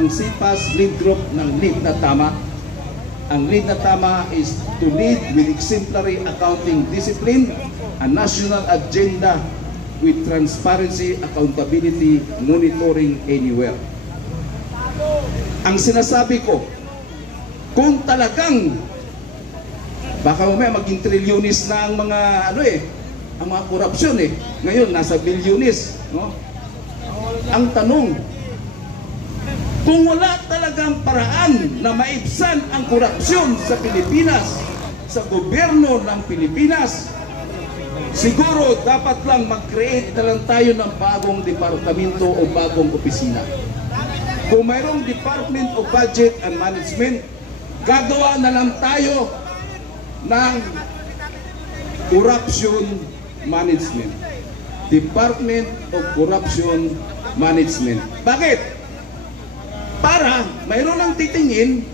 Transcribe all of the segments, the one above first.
ng SIPAS lead group ng Lead na Tama. Ang Lead na Tama is to lead with exemplary accounting discipline, a national agenda with transparency, accountability, monitoring anywhere. Ang sinasabi ko, kung talagang baka mamaya maging trilyonis na ang mga ang mga korupsyon ngayon nasa bilyonis, no? Ang tanong, kung wala talagang paraan na maibsan ang korupsyon sa Pilipinas, sa gobyerno ng Pilipinas, siguro dapat lang mag-create na lang tayo ng bagong departamento o bagong opisina. Kung mayroong Department of Budget and Management, gagawa na lang tayo ng Corruption Management. Department of Corruption Management. Bakit? Para mayroon ng titingin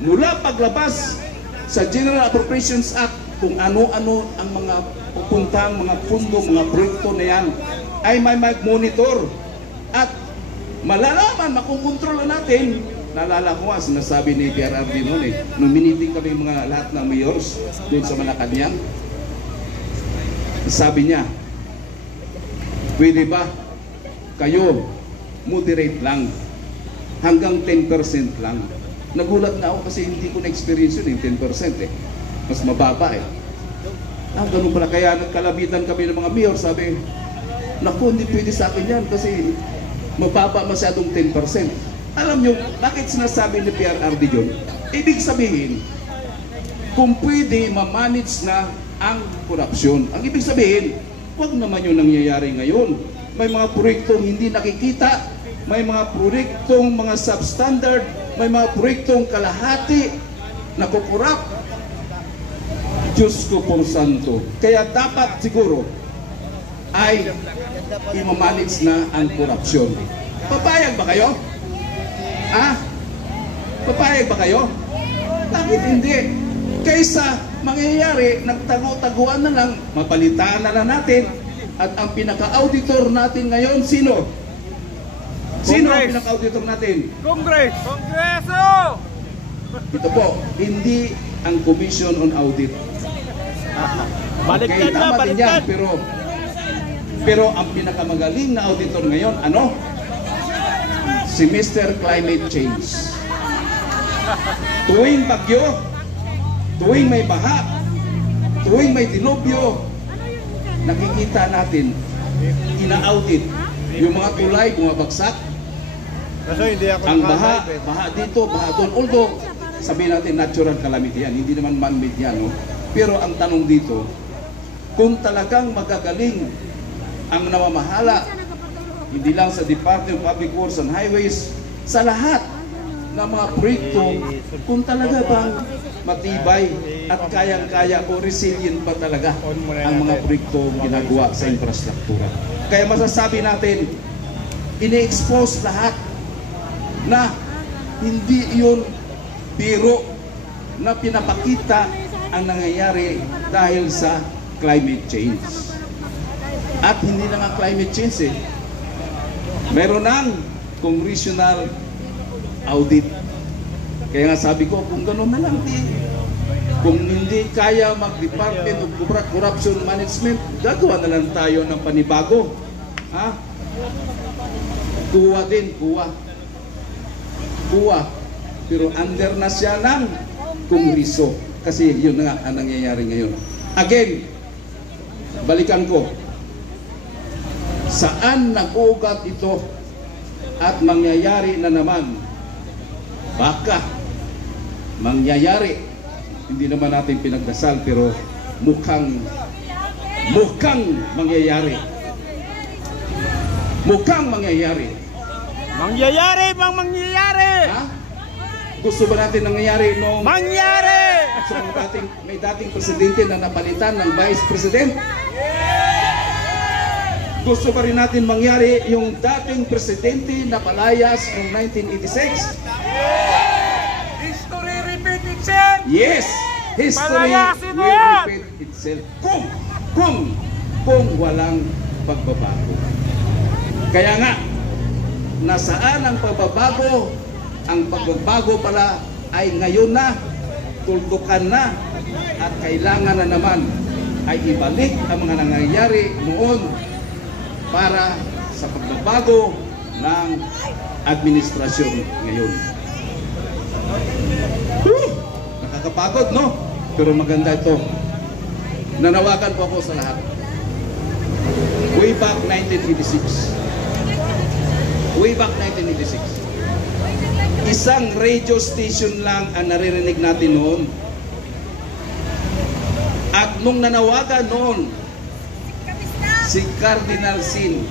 mula paglabas sa General Appropriations Act kung ano-ano ang mga pupuntang, mga pundo, mga proyekto na yan ay may mag-monitor at malalaman, makukontrol natin. Naalala ko nga, sinasabi ni PRRD noon nung miniting kami mga lahat ng mayors doon sa Malacanang. Sabi niya, pwede ba kayo moderate lang hanggang 10% lang. Nagulat na ako kasi hindi ko na-experience yun 10% mas mababa ganun pala, kaya nagkalabitan kami ng mga mayor. Sabi, naku, hindi pwede sa akin yan kasi mababa masyadong 10%. Alam nyo, bakit sinasabi ni PRRD yun? Ibig sabihin, kung pwede ma-manage na ang korupsyon. Ang ibig sabihin, huwag naman yung nangyayari ngayon. May mga proyektong hindi nakikita, may mga proyektong mga substandard, may mga proyektong kalahati na kukurap. Diyos ko por santo. Kaya dapat siguro ay i-manage na ang korupsyon. Papayag ba kayo? Papayag ba kayo? Bakit hindi? Kaysa mangyayari, nagtago-taguan na lang, mapalitaan na lang natin, at ang pinaka-auditor natin ngayon, sino? Sino ang pinaka-auditor natin? Congress! Kongreso! Ito po, hindi ang Commission on Audit. Okay, tama din yan, pero ang pinakamagaling na auditor ngayon, ano? Si Mr. Climate Change. Tuwing bagyo, tuwing may baha, tuwing may dilubyo, nakikita natin, ina-audit yung mga tulay, bumabagsak. Ang baha dito, baha doon. Although, sabihin natin natural calamity yan, hindi naman man-made yan. No? Pero ang tanong dito, kung talagang magagaling ang namamahala, hindi lang sa Department of Public Works and Highways, sa lahat ng mga proyekto, kung talaga bang matibay at kayang-kaya o resilient pa talaga ang mga proyekto ginagawa sa infrastruktura. Kaya masasabi natin, ini-expose lahat na hindi yun biro na pinapakita ang nangyayari dahil sa climate change. At hindi na nga climate change meron ng congressional audit. Kaya nga sabi ko, kung gano'n na lang, kung hindi kaya mag-Department of Corruption Management, gagawa na lang tayo ng panibago. Kuha din, kuha. Pero under na siya ng Kongreso. Kasi yun na nga ang nangyayari ngayon. Again, balikan ko. Saan nag-ugat ito at mangyayari na naman? Baka mangyayari. Hindi naman natin pinagdasal pero mukhang mangyayari. Mukhang mangyayari. Mangyayari bang mangyayari? Gusto ba natin nangyayari nung mangyari? So, may dating presidente na napalitan ng vice president? Gusto pa rin natin mangyari yung dating presidente na palayas noong 1986? History repeat itself! Yes! History will repeat itself. Kung walang pagbabago. Kaya nga, na saan ang pagbabago. Ang pagbabago pala ay ngayon na, tuldukan na, at kailangan na naman ay ibalik ang mga nangyayari noon para sa pagbabago ng administrasyon ngayon. Nakakapagod, no? Pero maganda ito. Nanawagan po ako sa lahat. Way back 1986. Way back 1986. Isang radio station lang ang naririnig natin noon. At nung nanawagan noon, si Cardinal Sin,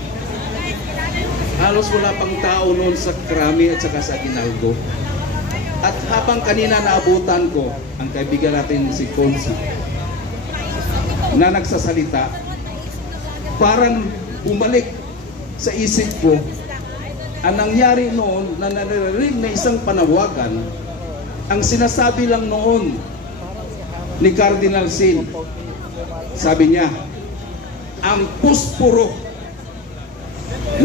halos wala pang tao noon sa Krami at saka sa Aguinaldo. At habang kanina naabutan ko ang kaibigan natin si Consi na nagsasalita, parang bumalik sa isip ko ang nangyari noon na naririnig na isang panawagan. Ang sinasabi lang noon ni Cardinal Sin, sabi niya, ang puspuro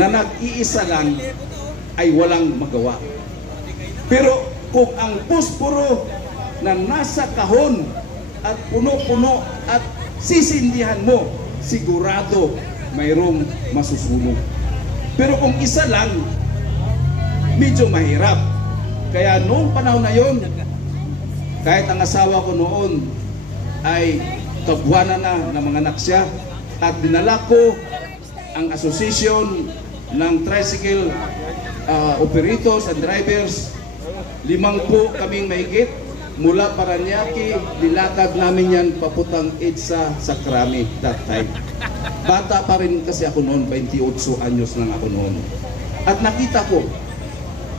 na nag-iisa lang ay walang magawa. Pero kung ang puspuro na nasa kahon at puno-puno at sisindihan mo, sigurado mayroong masusunog. Pero kung isa lang, medyo mahirap. Kaya noong panahon na yon, kahit ang asawa ko noon ay kabuhanan na ng mga anak siya, at dinala ko ang association ng tricycle operators and drivers, 5 kaming mahigit mula Paranaque, dilakad namin yan paputang EDSA sa Krami that time. Bata pa rin kasi ako noon, 28 anyos lang ako noon. At nakita ko,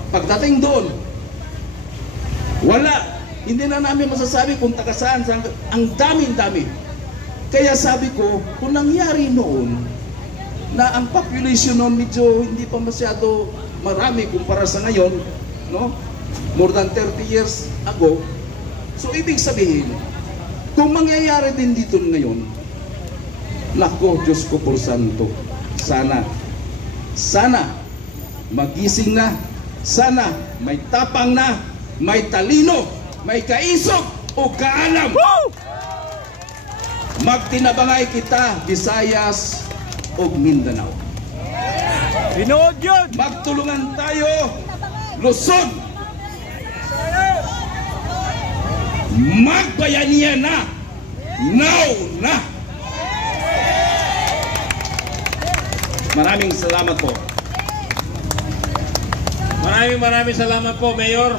pagdating doon, wala, hindi na namin masasabi kung taga saan, ang dami-dami. Kaya sabi ko, kung nangyari noon, na ang population noon medyo hindi pa masyado marami kumpara sa ngayon, no? More than 30 years ago. So ibig sabihin, kung mangyayari din dito ngayon, nako, Diyos ko por santo, sana magising na, sana may tapang na, may talino, may kaisog o kaalam. Magtinabangay kita, Visayas o Mindanao. Tinood yun! Magtulungan tayo, Luzon. Magbayanihan na, now na. Maraming salamat po. Maraming salamat po, Mayor.